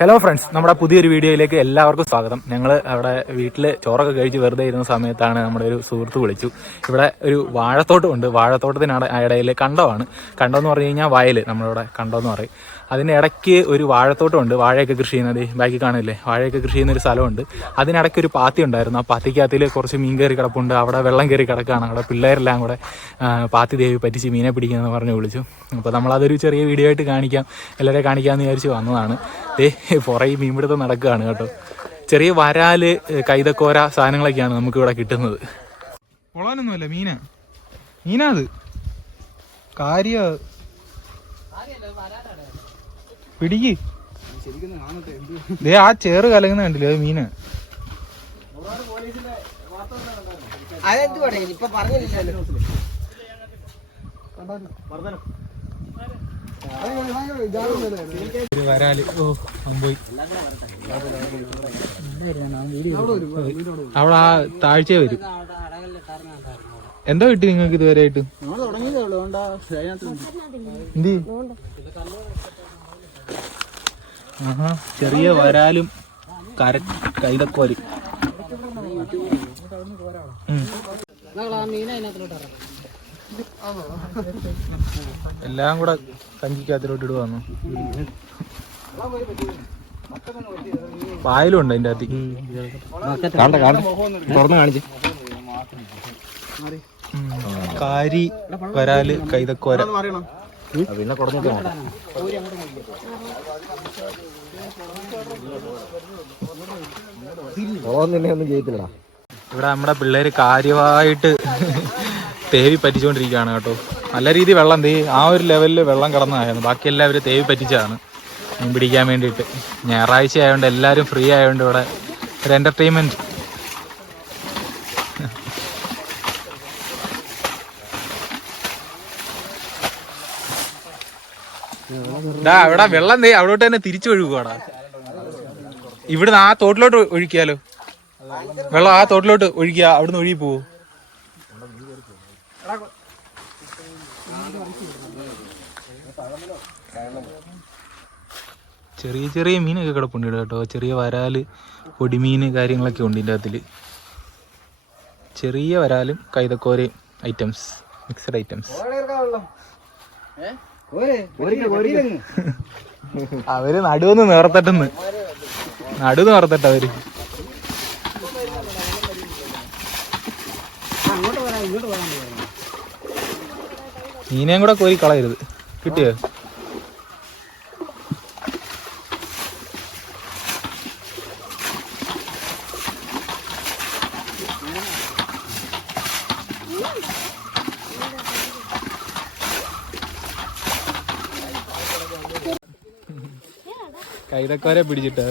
Hello friends, നമ്മുടെ പുതിയൊരു വീഡിയോയിലേക്ക് എല്ലാവർക്കും സ്വാഗതം. ഞങ്ങൾ അവിടെ വീട്ടിൽ ചോറൊക്കെ കഴിച്ച് വെറുതെ ഇരുന്ന സമയത്താണ് നമ്മുടെ ഒരു സുഹൃത്ത് വിളിച്ചു. ഇവിടെ ഒരു വാഴത്തോട്ടമുണ്ട്. വാഴത്തോട്ടത്തിനാണ് ഇടയിൽ കണ്ടമാണ്. കണ്ടമെന്ന് പറഞ്ഞു കഴിഞ്ഞാൽ വയൽ, നമ്മളിവിടെ കണ്ടമെന്ന് പറയും. അതിൻ്റെ ഇടയ്ക്ക് ഒരു വാഴത്തോട്ടമുണ്ട്. വാഴയൊക്കെ കൃഷി ചെയ്യുന്നത് ബാക്കി കാണില്ലേ, വാഴയൊക്കെ കൃഷി ചെയ്യുന്ന ഒരു സ്ഥലമുണ്ട്. അതിനിടയ്ക്ക് ഒരു പാത്തി ഉണ്ടായിരുന്നു. ആ പാത്തിക്കകത്തിൽ കുറച്ച് മീൻ കയറി കിടപ്പുണ്ട്. അവിടെ വെള്ളം കയറി കിടക്കുകയാണ്. അവിടെ പിള്ളേരെല്ലാം കൂടെ പാത്തി ദേവി പറ്റിച്ച് മീനെ പിടിക്കാമെന്ന് പറഞ്ഞ് വിളിച്ചു. അപ്പോൾ നമ്മളതൊരു ചെറിയ വീഡിയോ ആയിട്ട് കാണിക്കാം, എല്ലാവരെയും കാണിക്കാമെന്ന് വിചാരിച്ച് വന്നതാണ്. പുറകെ മീൻപിടുത്തം നടക്കുകയാണ് കേട്ടോ. ചെറിയ വരാല്, കൈതക്കോര സാധനങ്ങളൊക്കെയാണ് നമുക്കിവിടെ കിട്ടുന്നത്. കൊള്ളാനൊന്നുമല്ല, മീനാത് കാര്യ പിടിക്ക്. ആ ചേറ് കലങ്ങുന്ന കണ്ടില്ലേ, അത് മീന്. വരാല്. പോയി അവിടെ ആ താഴ്ച വരും. എന്താ കിട്ടി നിങ്ങൾക്ക് ഇതുവരെ ആയിട്ട്? ചെറിയ വരാലും കൈതക്കോരി എല്ലാം കൂടെ കഞ്ചിക്കകത്തിലോട്ട് ഇടുവാന്നു. പായലും ഉണ്ട് അതിന്റെ അകത്ത്. കാരി, വരാല്, കൈതക്കോര. പിന്നെ ഇവിടെ നമ്മുടെ പിള്ളേര് കാര്യമായിട്ട് തേവി പറ്റിച്ചുകൊണ്ടിരിക്കുകയാണ് കേട്ടോ. നല്ല രീതിയിൽ വെള്ളം ആ ഒരു ലെവലിൽ വെള്ളം കിടന്നതായിരുന്നു. ബാക്കി എല്ലാവരും തേവി പറ്റിച്ചാണ് മീൻ പിടിക്കാൻ വേണ്ടിയിട്ട്. ഞായറാഴ്ച ആയതുകൊണ്ട് എല്ലാവരും ഫ്രീ ആയതുകൊണ്ട് ഇവിടെ ഒരു എൻ്റർടൈൻമെൻറ്റ്. ഇവിടെ വെള്ളം അവിടോട്ട് തന്നെ തിരിച്ചു ഒഴുകുവാടാ. ഇവിടുന്ന് ആ തോട്ടിലോട്ട് ഒഴിക്കാലോ, വെള്ളം ആ തോട്ടിലോട്ട് ഒഴിക്കുക, അവിടുന്ന് ഒഴുകി പോവോ. ചെറിയ ചെറിയ മീനൊക്കെ കിടപ്പുണ്ട് കേട്ടോ. ചെറിയ വരാല്, പൊടിമീന് കാര്യങ്ങളൊക്കെ ഉണ്ട് ഇതിൻ്റെ അകത്തിൽ. ചെറിയ വരാലും കൈതക്കോരയും ഐറ്റംസ്, മിക്സഡ് ഐറ്റംസ്. അവര് നടുവൊന്ന് നേർത്തട്ടെന്ന്, നടുവ് നേർത്തട്ടെ അവര്. മീനെയും കൂടെ കോരി കളയരുത്. കിട്ടിയോ? കൈതക്കോര പിടിച്ചിട്ട്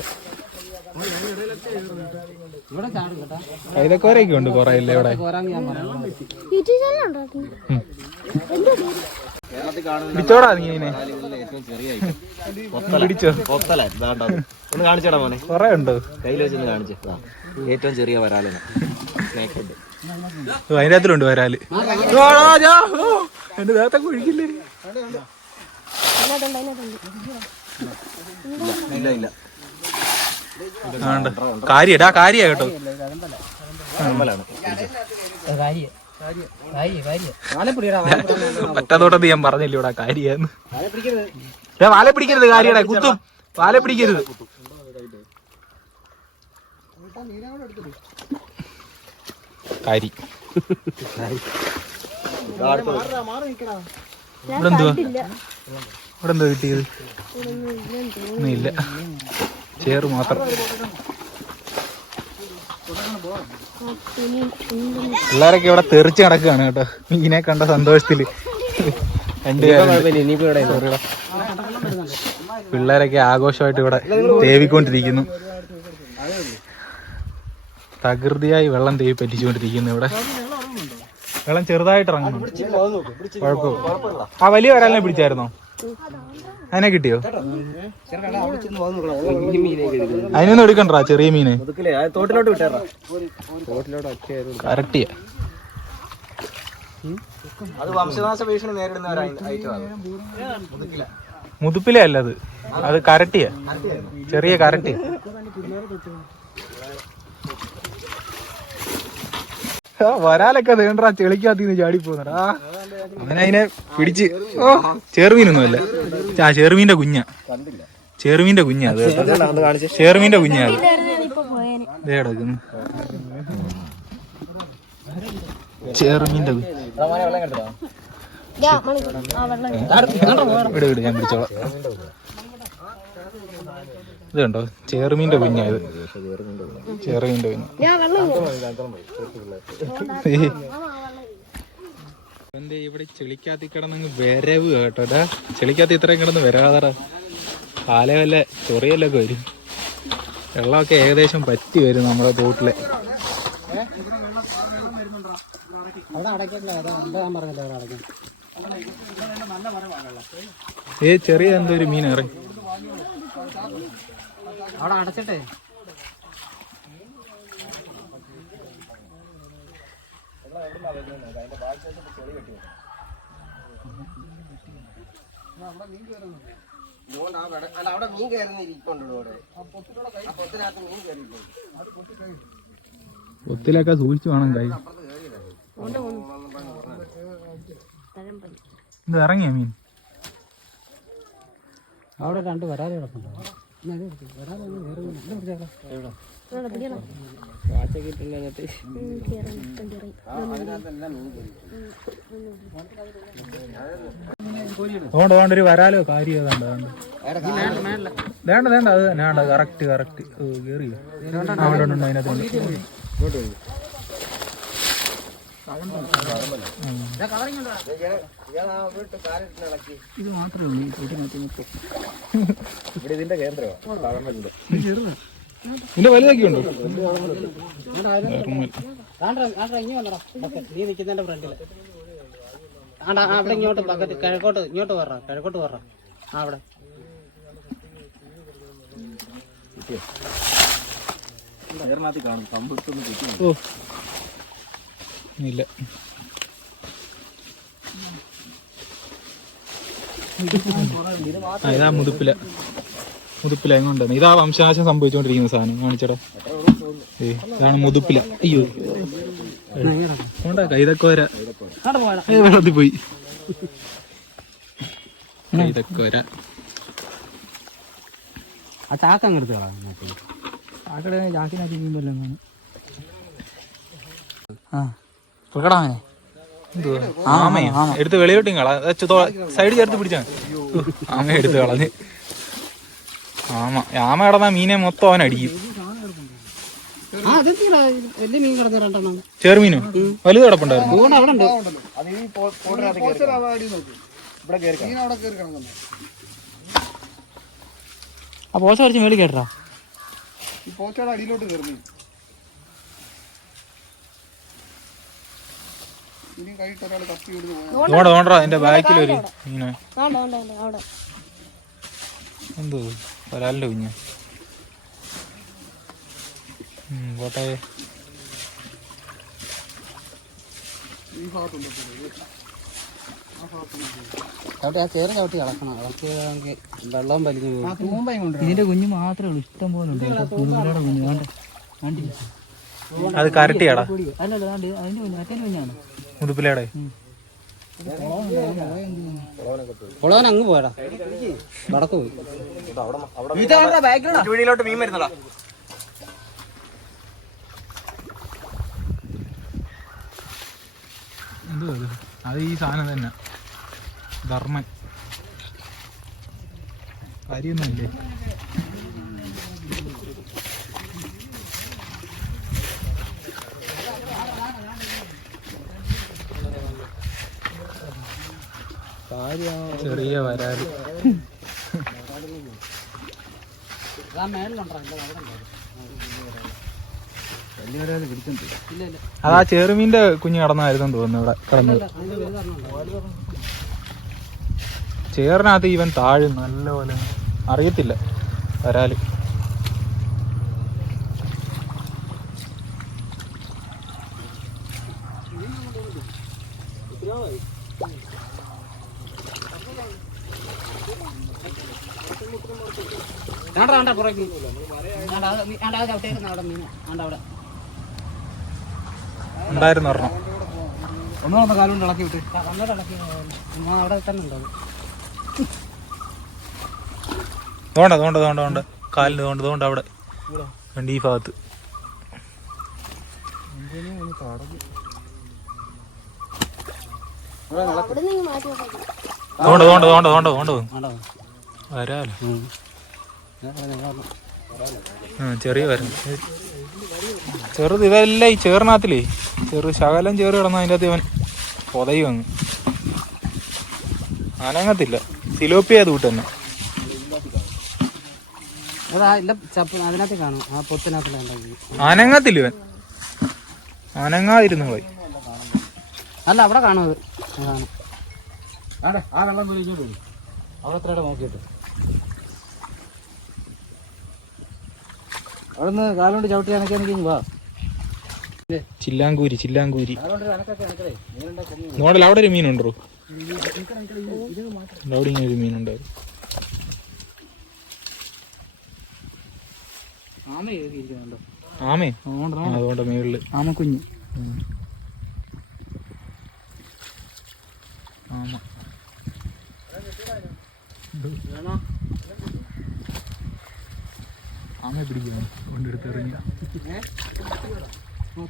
കൈതക്കോരൊക്കെ ഉണ്ട് കുറെ ഇല്ല ഇവിടെ. പിടിച്ചോടാ നീനെ, പിടിച്ചോ. ഒന്ന് കാണിച്ചോടാ മോനെ, കൊറേ ഉണ്ടോ കയ്യിൽ വെച്ചൊന്ന് കാണിച്ചു. ഏറ്റവും ചെറിയ വരാലാണ് സ്നേക്ക്ഹെഡ്. അതിൻ്റെ അകത്തിലുണ്ട് വരാല്. എന്റെ ദേഹത്തൊക്കെ ഒഴിക്കില്ലേ? ഇല്ല കാര്യടാ, കാര്യ കേട്ടോ. പറ്റാത്തോട്ടത് ഞാൻ പറഞ്ഞില്ല ഇവിടെ കാര്യന്ന്. വാല പിടിക്കരുത്, കാര്യടാ, കുത്തും. വാല പിടിക്കരുത്. കാരി ഇവിടെ എന്തുവാ, ഇവിടെ എന്താ കിട്ടിയത്? ഒന്നുമില്ല, ചേറ് മാത്രം. പിള്ളേരൊക്കെ ഇവിടെ തെറിച്ച് നടക്കുകയാണ് കേട്ടോ, മീനെ കണ്ട സന്തോഷത്തില്. പിള്ളേരൊക്കെ ആഘോഷമായിട്ട് ഇവിടെ തേവിക്കൊണ്ടിരിക്കുന്നു. തകൃതിയായി വെള്ളം തേവി പറ്റിച്ചുകൊണ്ടിരിക്കുന്നു. ഇവിടെ വെള്ളം ചെറുതായിട്ട് ഇറങ്ങുന്നു, കുഴപ്പമില്ല. ആ വലിയ വരാലിനെ പിടിച്ചായിരുന്നോ? അതിനെ കിട്ടിയോ? അതിനൊന്നും എടുക്കണ്ടാ, ചെറിയ മീന് കറക്റ്റിയാ. അത് വംശനാശ ഭീഷണി നേരിടുന്ന മുതുപ്പിലെ അല്ലത്, അത് കരട്ടിയ, ചെറിയ കരട്ടി. വരാലൊക്കെ നീണ്ടാ ചെളിക്കകത്തിന്ന് ചാടി പോകുന്നടാ. അവനതിനെ പിടിച്ച്. ഓ, ചെറുമീനൊന്നും അല്ല, ചെറുമീന്റെ കുഞ്ഞാ, ചെറുമീന്റെ കുഞ്ഞാ അത്, ചെറുമീന്റെ കുഞ്ഞാ അത്. കിടക്കുന്നു ചെറുമീന്റെ കുഞ്ഞ്. വിട് ഞാൻ പിടിച്ചോളാം. ഇത് കണ്ടോ, ചെറുമീന്റെ കുഞ്ഞായത്, ചെറുമീന്റെ കുഞ്ഞ്. എന്റെ ഇവിടെ ചെളിക്കകത്തി കിടന്നങ്ങ് വരവ് കേട്ടോ. ചെളിക്കകത്ത് ഇത്രയും കിടന്ന് വരാതറ, കാല വല്ല ചൊറിയല്ലൊക്കെ വരും. വെള്ളമൊക്കെ ഏകദേശം പറ്റി വരും നമ്മുടെ തോട്ടിലെ. ചെറിയ എന്തോ ഒരു മീൻ ഇറങ്ങി അവിടെ അടച്ചിട്ടേ. ഒത്തിലൊക്കെ സൂക്ഷിച്ചു വേണം കൈ. ഇത് ഇറങ്ങിയ മീൻ അവിടെ രണ്ട് വരാതെ കിടപ്പുണ്ടോ? അതുകൊണ്ട് ഒരു വരാലോ കാര്യം വേണ്ട വേണ്ട വേണ്ട, അത് തന്നെ വേണ്ട. കറക്റ്റ് കറക്റ്റ് കേറി അവിടെ ഉണ്ടോ അതിനകത്ത്. ഇത് മാത്രമേ ഉള്ളൂ ഈ കൂട്ടിനകത്ത്. ഇതിന്റെ കേന്ദ്രമാണ്, ഇതിന്റെ വലുതാക്കിയുണ്ടോ? നീ നിൽക്കുന്നതിന്റെ ഫ്രണ്ടില് അവിടെ ഇങ്ങോട്ട് ബക്കറ്റ് കിഴക്കോട്ട് ഇങ്ങോട്ട് വരാം, കിഴക്കോട്ട് വരാം. അവിടെ ഓ ഇല്ല, ഇതാ മുതുപ്പില, മുതുപ്പില എങ്ങോട്ടാണ്? ഇതാ വംശനാശം സംഭവിച്ചുകൊണ്ടിരിക്കുന്ന സാധനം. കാണിച്ചടാ, ഇതാണ് മുതുപ്പില. അയ്യോ ഇതൊക്കെ വരാ വെള്ളത്തിൽ പോയി. ഇതൊക്കെ വരാ ആ ചാക്ക അങ്ങെടുത്ത് ചാക്കട ചാക്കിനകത്ത് മീൻ വല്ലതും ആമയോ എടുത്ത് വെളിയോട്ടും കള, സൈഡ് ചേർത്ത് പിടിച്ചാ ആമ എടുത്ത് കളഞ്ഞ്. ആമ കിടന്നാ മീനെ മൊത്തം അവൻ അടിക്കും. ചെറുമീനോ വലുത് കിടപ്പുണ്ടായിരുന്നു. ആ പോച്ച അടിച്ച് മേളിൽ കേട്ടാ അടിയിലോട്ട് കയറി. എന്റെ ബാക്കിലൊരു മീനോ എന്തോ വരാലിന്റെ കുഞ്ഞ് പോട്ടെ. ചേറ് ചവിട്ടി കളക്കണം, വെള്ളം വലിഞ്ഞു. ഇതിന്റെ കുഞ്ഞ് മാത്രമേ ഉള്ളൂ, ഇഷ്ടം പോലെ ഉണ്ട്. കുഞ്ഞ് കണ്ടില്ല, അത് കരട്ടിയാടാ, അല്ലല്ലോ അതിന്റെ കുഞ്ഞ് മറ്റേ കുഞ്ഞാണ് മുതുപ്പിലേടെ. കൊളവൻ അങ്ങ് പോയടാ, വടക്ക് പോയി. മീൻ വരുന്നടാ. എന്തോ അത് ഈ സാധനം തന്നെ, ധർമ്മൻ. കാര്യമൊന്നുമില്ലേ? ചെറിയ വരാല്. അതാ ചെറുമീന്റെ കുഞ്ഞ് കടന്നായിരുന്നു തോന്നുന്നു ഇവിടെ കടന്നത്. ചേറിനകത്ത് ഇവൻ താഴും നല്ലപോലെ, അറിയത്തില്ല വരാല്. ഉണ്ടായിരുന്നു ഒരെണ്ണം. ഒന്നുകൂടെ കാലുകൊണ്ട് ഇളക്കി വിട്ട് അവിടെ തന്നെ ഉണ്ടാവും. തോണ്ട കാലിന് തോണ്ട അവിടെ വണ്ടി ഈ ഭാഗത്ത്. തോണ്ട വരാലോ. ചെറിയ വരം ചെറുത്. ഇതെല്ലാം ഈ ചേറിനകത്തിലേ ശകലം ചേറ് കിടന്ന അതിൻ്റെ അകത്ത് ഇവൻ പൊതയും അങ്ങ് അനങ്ങത്തില്ല. സിലോപ്പിയ അത് കൂട്ട് തന്നെ. അതിനകത്ത് കാണും ആ പൊത്തിനകത്ത് അനങ്ങത്തില്ല ഇവൻ. അനങ്ങാതിരുന്നു പോയി. അല്ല അവിടെ കാണും. അത് ആ വെള്ളം പോയി ഇങ്ങോട്ട് പോയി അവിടെ എത്ര നോക്കിയിട്ട് അവിടെ നിന്ന് കാലുകൊണ്ട് ചവിട്ടി അനക്കാണെങ്കിൽ വാ. ചില്ലാങ്കൂരി നോടൽ. അവിടെ ഒരു മീനുണ്ടോ? അവിടെ ഇങ്ങനെ ഒരു മീനുണ്ടായിരുന്നു. ആമേ അതുകൊണ്ട് മേളില് ആമക്കുഞ്ഞ്. ആമ ആമയെ പിടിക്കാൻ കൊണ്ടെടുത്ത് ഇറങ്ങി.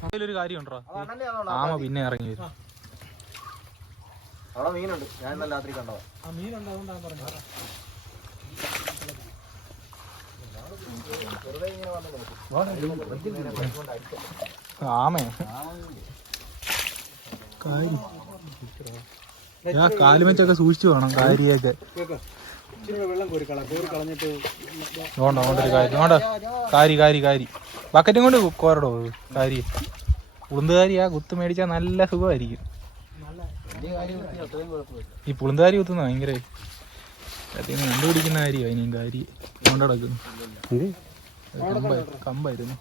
അതിലൊരു കാര്യം ഉണ്ടോ? ആമ പിന്നെ ഇറങ്ങി വരും. അവിടെ മീനുണ്ട്. ഞാൻ ഇന്നലെ രാത്രി കണ്ടോ. ആമേ കാലുമെച്ചൊക്കെ സൂക്ഷിച്ചു വേണം കാര്യയൊക്കെ. കാരി ബക്കറ്റും കൊണ്ട് കോരടോ കാരി. പുളുന്തുകാരി ആ കുത്ത് മേടിച്ചാൽ നല്ല സുഖമായിരിക്കും. ഈ പുളുന്തുകാരി കുത്തുന്ന ഭയങ്കര കണ്ടുപിടിക്കുന്ന കാര്യമാണ്. ഇനിയും കാരി കൊണ്ടടക്കുന്നു. കമ്പായിരുന്നു.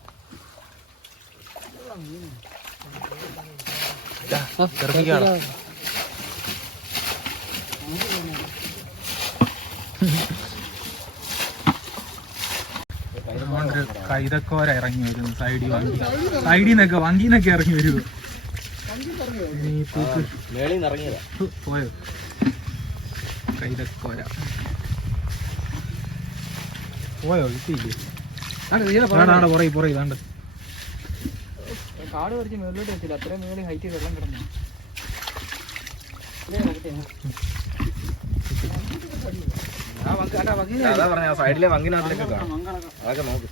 ചെറുപ്പിക്കാടാ. കൈതക്കോര ഇറങ്ങി വരുന്നു. സൈഡിന്നൊക്കെ വങ്കിന്നൊക്കെ ഇറങ്ങി വരുമോ? പോയോ കൈതക്കോര? പോയോ? കിട്ടിയില്ലേ? പുറകെ ഇതാണ്ട് കാട് പറിച്ച് മേളിലോട്ട് എത്തില്ല. അത്രയും മേളിൽ ഹൈറ്റ് വെള്ളം കിടന്നു. സൈഡിലെ വങ്ങിനകത്തൊക്കെ കാണാം. അതൊക്കെ നോക്ക്.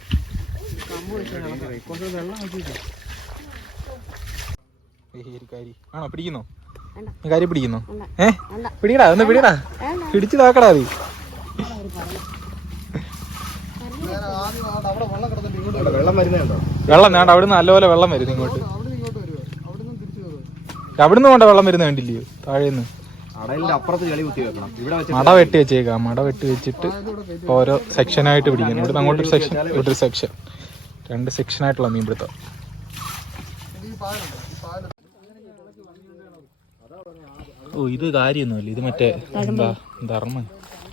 ആണോ പിടിക്കുന്നോ? നീ കാര്യം പിടിക്കുന്നോ? പിടിക്കടാ, ഒന്ന് പിടിക്കടാ, പിടിച്ചു നോക്കടാ. വെള്ളം വരുന്നുണ്ടോ? വെള്ളം വേണ്ട. അവിടുന്ന് നല്ലപോലെ വെള്ളം വരുന്നു ഇങ്ങോട്ട്. അവിടുന്ന് കൊണ്ട് വെള്ളം വരുന്ന കണ്ടില്ലയോ? താഴേന്ന് അപ്പുറത്ത് ചെളി കുത്തി വെക്കണം. മട വെട്ടി വെച്ചേക്കാം. മട വെട്ടി വെച്ചിട്ട് ഓരോ സെക്ഷനായിട്ട് പിടിക്കണം. ഇവിടുന്ന് അങ്ങോട്ടൊരു സെക്ഷൻ, ഇവിടൊരു സെക്ഷൻ. 2 സെക്ഷനായിട്ടുള്ള മീൻ പിടുത്തം. ഓ ഇത് കാര്യമൊന്നുമല്ല. ഇത് മറ്റേ എന്താ ധർമ്മ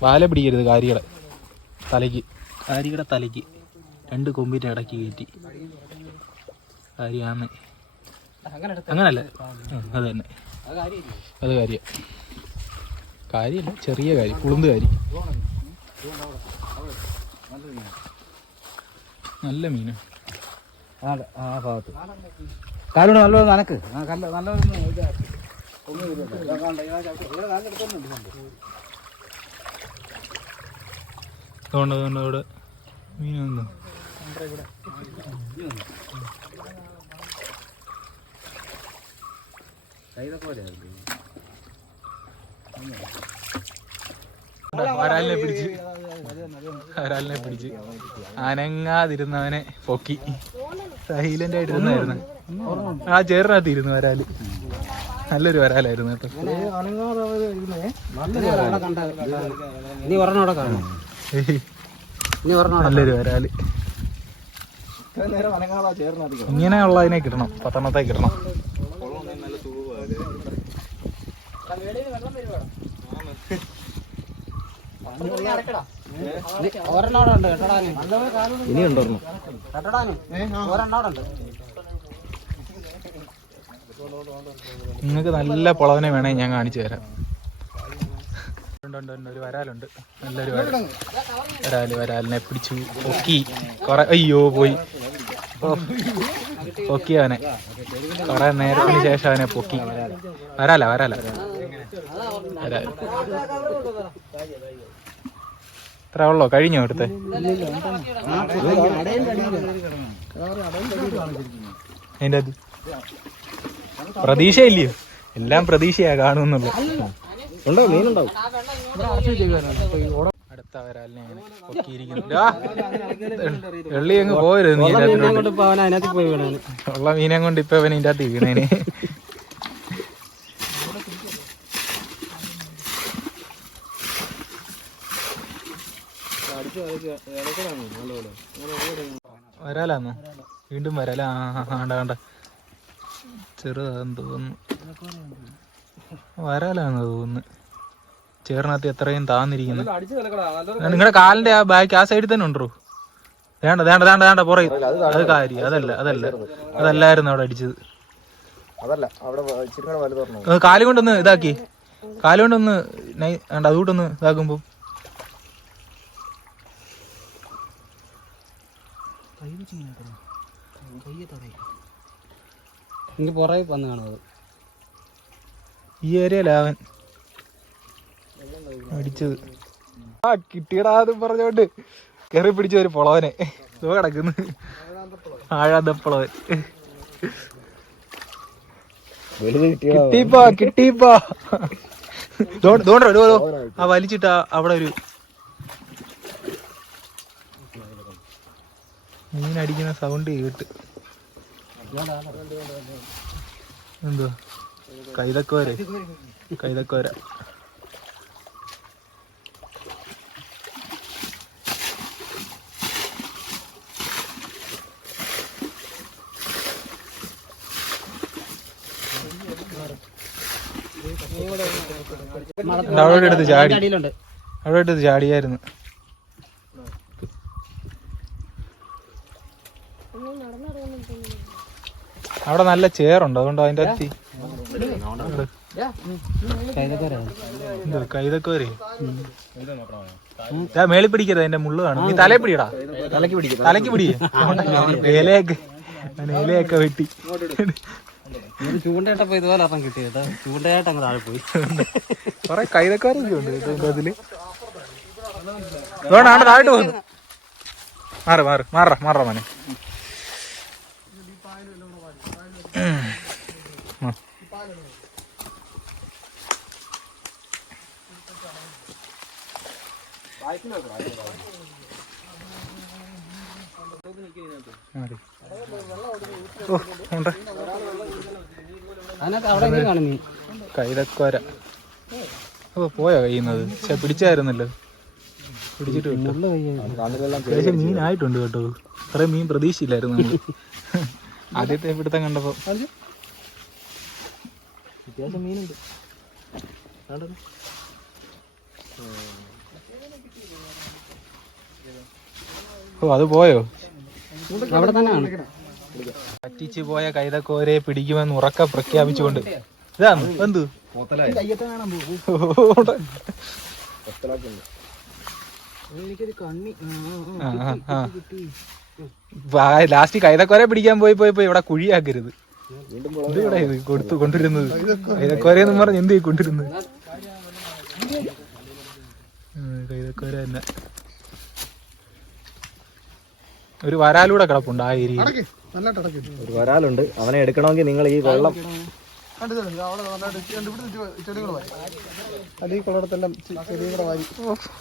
വാല പിടിക്കരുത്. കാരിയുടെ തലയ്ക്ക് 2 കൊമ്പിന്റെ ഇടയ്ക്ക് കയറ്റി. കാര്യാന്ന് അങ്ങനല്ല. അത് തന്നെ, അത് കാര്യമല്ല, ചെറിയ കാര്യം, പുളുന്ത് കാര്യം. നല്ല മീന്. ആ ഭാഗത്ത് കാലുകൊണ്ട് നല്ലോണം നനക്ക്. അതുകൊണ്ട് അവിടെ മീനൊന്നും ഒരാളിനെ പിടിച്ച് അനങ്ങാതിരുന്നവനെ പൊക്കി. സൈലന്റ് ആയിട്ടിരുന്നായിരുന്നു. ആ ചേറിനകത്ത് ഇരുന്നു വരാല്. നല്ലൊരു വരാലായിരുന്നു കേട്ടോ. നല്ലൊരു വരാല്. ഇങ്ങനെയുള്ളതിനെ കിട്ടണം, 10 കിട്ടണം. ഇനി ഉണ്ടോർന്നു നിങ്ങൾക്ക് നല്ല പൊളവനെ വേണേ ഞാൻ കാണിച്ചു തരാം. ഒരു വരാലുണ്ട്, നല്ലൊരു വരാലിനെ പിടിച്ചു പൊക്കി. കൊറേ അയ്യോ പോയി, പൊക്കി അവനെ. കൊറേ നേരത്തിന് ശേഷം അവനെ പൊക്കി. വരാല ഇത്ര ഉള്ളോ? കഴിഞ്ഞോ അടുത്ത്? അതിൻ്റെ അത് പ്രതീക്ഷയില്ലയോ? എല്ലാം പ്രതീക്ഷയാ കാണുന്നുള്ളു. അടുത്ത വരാലിനെ പൊക്കിയിരിക്കുന്നു. വെള്ളി അങ്ങ് പോരുത് നീ ഉള്ള മീനെ കൊണ്ട് ഇപ്പൊ അവൻ ഇതിൻ്റെ അകത്ത് വീണേന്. വരാലാന്നോ? വീണ്ടും വരാല. ആണ്ട ചെറുതാന്ന് തോന്നുന്നു. വരാലാന്ന് തോന്നുന്നു. ചേറിനകത്ത് എത്രയും താന്നിരിക്കുന്നു. നിങ്ങളുടെ കാലിന്റെ ആ ബാക്ക് ആ സൈഡിൽ തന്നെ ഉണ്ടോ? വേണ്ട പുറകെ. അത് കാര്യം അതല്ലായിരുന്നു അവിടെ അടിച്ചത്. കാലുകൊണ്ടൊന്ന് ഇതാക്കി, കാലുകൊണ്ടൊന്ന് അതുകൊണ്ടൊന്ന് ഇതാക്കുമ്പോ പുറകെ വന്ന് കാണുന്നത്. ഈ ഏരിയയിലാവൻ അടിച്ചത്. കിട്ടിയടാന്ന് പറഞ്ഞോണ്ട് കയറി പിടിച്ച ഒരു പൊളവനെ കിടക്കുന്നു. ആഴാന്തപ്പൊളവൻ കിട്ടിയപ്പാ. ആ വലിച്ചിട്ട് അവിടെ ഒരു മീനടിക്കുന്ന സൗണ്ട് കേട്ട്. എന്തോ കൈതക്കോര. അവിടെ എടുത്ത് ചാടിയായിരുന്നു. അവിടെ നല്ല ചേറുണ്ട്, അതുകൊണ്ട് അതിന്റെ അത്തി കൈതക്കോര മേളി പിടിക്കരുത്, അതിന്റെ മുള്ളു കാണും. നീ തലേ പിടിയടാ, തലക്ക് പിടിയേ. ഇലയൊക്കെ വെട്ടി. ചൂണ്ടയിട്ടപ്പോ ഇതുപോലെ ഒരെണ്ണം കിട്ടി കേട്ടോ. ചൂണ്ടയായിട്ട് അങ്ങ് താഴെ പോയി. കൊറേ കൈതക്കാരൊക്കെ ഉണ്ട് അതില്. അതുകൊണ്ടാണ് താഴോട്ട് പോകുന്നത്. മാറ മോനെ. കൈതക്കോര പോയോ കഴിയുന്നത്? പക്ഷെ പിടിച്ചായിരുന്നല്ലോ, പിടിച്ചിട്ട് അത്യാവശ്യം മീനായിട്ടുണ്ട് കേട്ടോ. അത്രയും മീൻ പ്രതീക്ഷയില്ലായിരുന്നു നമ്മള് ആദ്യത്തെ പിടുത്തം കണ്ടപ്പോ. അത്യാവശ്യം മീനുണ്ട്. അത് പോയോ? അവിടെ തന്നെയാണ്. പറ്റിച്ചു പോയ കൈതക്കോരയെ പിടിക്കുമെന്ന് ഉറക്കെ പ്രഖ്യാപിച്ചുകൊണ്ട് ഇതാണ് എന്ത് ലാസ്റ്റ് കൈതക്കോരെ പിടിക്കാൻ പോയി ഇവിടെ കുഴിയാക്കരുത്. ഇവിടെ ഇത് കൊണ്ടുവരുന്നത് കൈതക്കോരയെന്ന് പറഞ്ഞ് എന്ത് കൊണ്ടുവരുന്നത്? കൈതക്കോര തന്നെ. ഒരു വരാലൂടെ കിടപ്പുണ്ട് ആ ഏരിയ. ഒരു വരാലുണ്ട്, അവനെ എടുക്കണമെങ്കിൽ നിങ്ങൾ ഈ വെള്ളം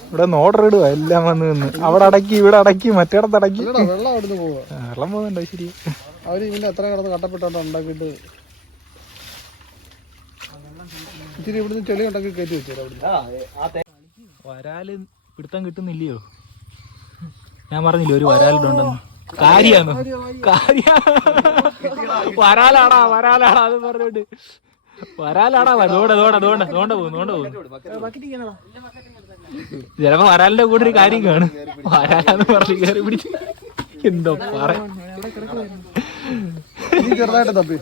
ഇവിടെ ഓർഡർ ഇടുക എല്ലാം വന്ന് നിന്ന്. അവിടെ അടക്കി, ഇവിടെ അടക്കി, മറ്റേടത്ത് അടക്കി. വെള്ളം പോകുന്നുണ്ടോ? ശരി. അവര് ഇതിന്റെ എത്ര കിടന്ന് കട്ടപ്പെട്ടോ ഉണ്ടാക്കിയിട്ട് ഇച്ചിരി ഇവിടുന്ന് ചെളി ഉണ്ടാക്കി കയറ്റി വെച്ചു. വരാല് പിടുത്തം കിട്ടുന്നില്ലയോ? ഞാൻ പറഞ്ഞില്ലേ ഒരു വരാലുണ്ടെന്ന്. കാര്യാണോ? വരാലാടാ അത് പറഞ്ഞോണ്ട് വരാലാടാ. തോണ്ട പോകുന്നു. ചിലപ്പോ വരാലിന്റെ കൂടെ ഒരു കാര്യം കാണും, വരാലാന്ന് പറഞ്ഞ് കയറി പിടിച്ച് എന്തോ പറയാ. ചെറുതായിട്ട് തപ്പി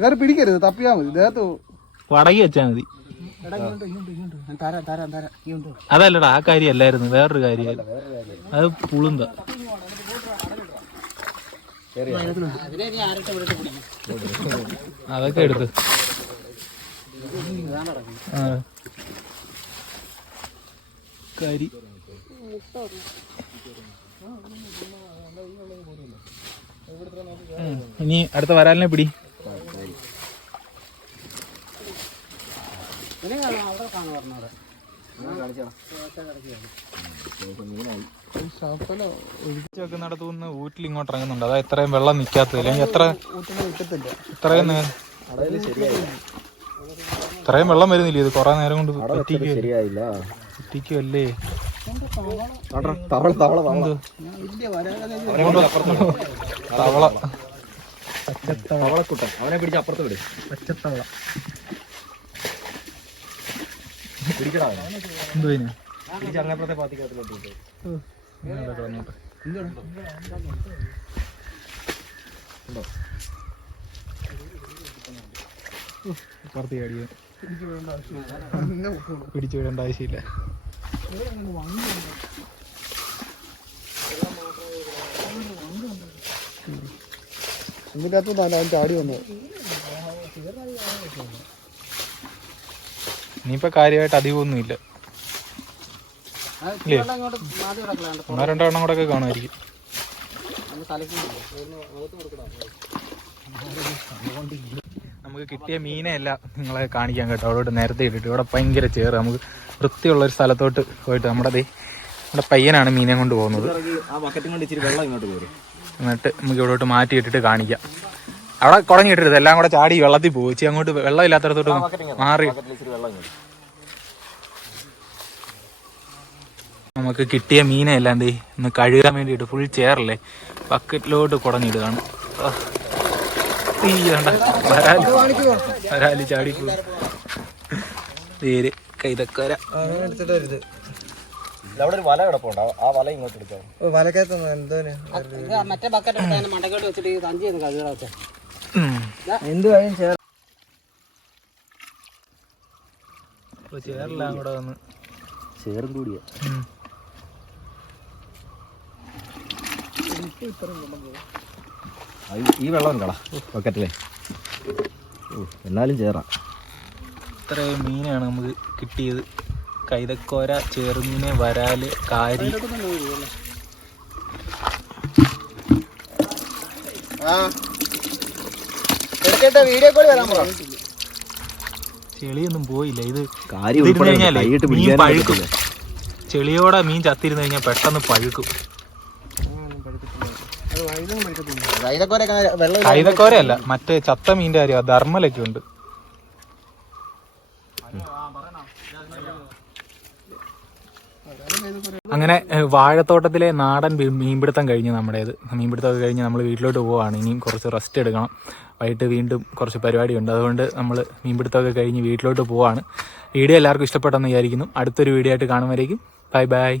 കയറി പിടിക്കരുത്, തപ്പിയാ മതി, ദേഹത്ത് വടകി വെച്ചാ മതി. അതല്ലടാ, ആ കാര്യമല്ലായിരുന്നു, വേറൊരു കാര്യമായിരുന്നു. അത് പുളുന്ത. അതൊക്കെ എടുത്ത് കരി. ഇനി അടുത്ത വരാലിനെ പിടി. നടത്തുന്ന ഊറ്റിൽ ഇങ്ങോട്ട് ഇറങ്ങുന്നുണ്ട്. അതാ ഇത്രയും വെള്ളം നിൽക്കാത്തത്. അല്ലെങ്കിൽ ഇത്രയും വെള്ളം വരുന്നില്ല. ഇത് കൊറേ നേരം കൊണ്ട് പറ്റിക്കുമല്ലേ. തവള തവളക്കുട്ടൻ അവനെ പിടിച്ച് അപ്പുറത്ത് വിട്. പച്ചത്തവള പിടിക്കടാ എന്തോ അങ്ങനപ്പുറത്തെ പാത്തിക്കകത്തിലോട്ട് പുറത്ത് ചാടിയ പിടിച്ചു വിടേണ്ട ആവശ്യമില്ല. ചാടി വന്നു. ഇനിയിപ്പോ കാര്യമായിട്ട് അധികമൊന്നുമില്ല. ഒന്നോ രണ്ടോ എണ്ണം കൂടെ ഒക്കെ കാണുമായിരിക്കും. നമുക്ക് കിട്ടിയ മീനെയല്ല നിങ്ങളെ കാണിക്കാൻ കേട്ടോ. അവിടെ നേരത്തെ ഇട്ടിട്ട് ഇവിടെ ഭയങ്കര ചേറ്. നമുക്ക് വൃത്തിയുള്ള ഒരു സ്ഥലത്തോട്ട് പോയിട്ട് നമ്മുടെ പയ്യനാണ് മീനെ കൊണ്ട് പോകുന്നത്. എന്നിട്ട് നമുക്ക് ഇവിടോട്ട് മാറ്റി ഇട്ടിട്ട് കാണിക്കാം. അവിടെ കുടഞ്ഞിട്ടരുത്, എല്ലാം കൂടെ ചാടി വെള്ളത്തിൽ പോകും. ചേച്ചി അങ്ങോട്ട് വെള്ളം ഇല്ലാത്തടത്തോട്ട് മാറി. നമുക്ക് കിട്ടിയ മീനെല്ലാം എന്തേ ഒന്ന് കഴുകാൻ വേണ്ടിയിട്ട് ഫുൾ ചേറല്ലേ ബക്കറ്റിലോട്ട് കുടഞ്ഞിടുകയാണ്. വരാലി ചാടിപ്പോ പേര് കൈതക്കര. അവിടെ ഒരു വല കിടപ്പുണ്ടോ? ആ വല ഇങ്ങോട്ട് എടുക്കാം. മറ്റേ ബക്കറ്റ് മണ്ടക്കോട്ട് വെച്ചിട്ട് ചേറെല്ലാം കൂടെ വന്ന് ചേറും കൂടിയ ഈ വെള്ളം ഉണ്ടോടാ ബക്കറ്റിലെ? എന്നാലും ചേറാം. ഇത്രയും മീനാണ് നമുക്ക് കിട്ടിയത്. കൈതക്കോര, ചെറുമീന്, വരാല്, കാരി. ചെളിയൊന്നും പോയില്ല. ഇത് ഇരുന്ന് കഴിഞ്ഞാലേ മീൻ പഴുക്കും. ചെളിയോടെ മീൻ ചത്തിരുന്ന് കഴിഞ്ഞാൽ പെട്ടെന്ന് പഴുക്കും. കൈതക്കോരയല്ല, മറ്റേ ചത്ത മീൻ്റെ കാര്യം. ധർമ്മലൊക്കെ ഉണ്ട്. അങ്ങനെ വാഴത്തോട്ടത്തിലെ നാടൻ മീൻപിടുത്തം കഴിഞ്ഞ് നമ്മുടേത്. മീൻപിടുത്തമൊക്കെ കഴിഞ്ഞ് നമ്മൾ വീട്ടിലോട്ട് പോവുകയാണ്. ഇനിയും കുറച്ച് റെസ്റ്റ് എടുക്കണം. വൈകിട്ട് വീണ്ടും കുറച്ച് പരിപാടിയുണ്ട്. അതുകൊണ്ട് നമ്മൾ മീൻപിടുത്തമൊക്കെ കഴിഞ്ഞ് വീട്ടിലോട്ട് പോവുകയാണ്. വീഡിയോ എല്ലാവർക്കും ഇഷ്ടപ്പെട്ടെന്ന് വിചാരിക്കുന്നു. അടുത്തൊരു വീഡിയോ ആയിട്ട് കാണുമ്പോഴേക്കും ബൈ ബൈ.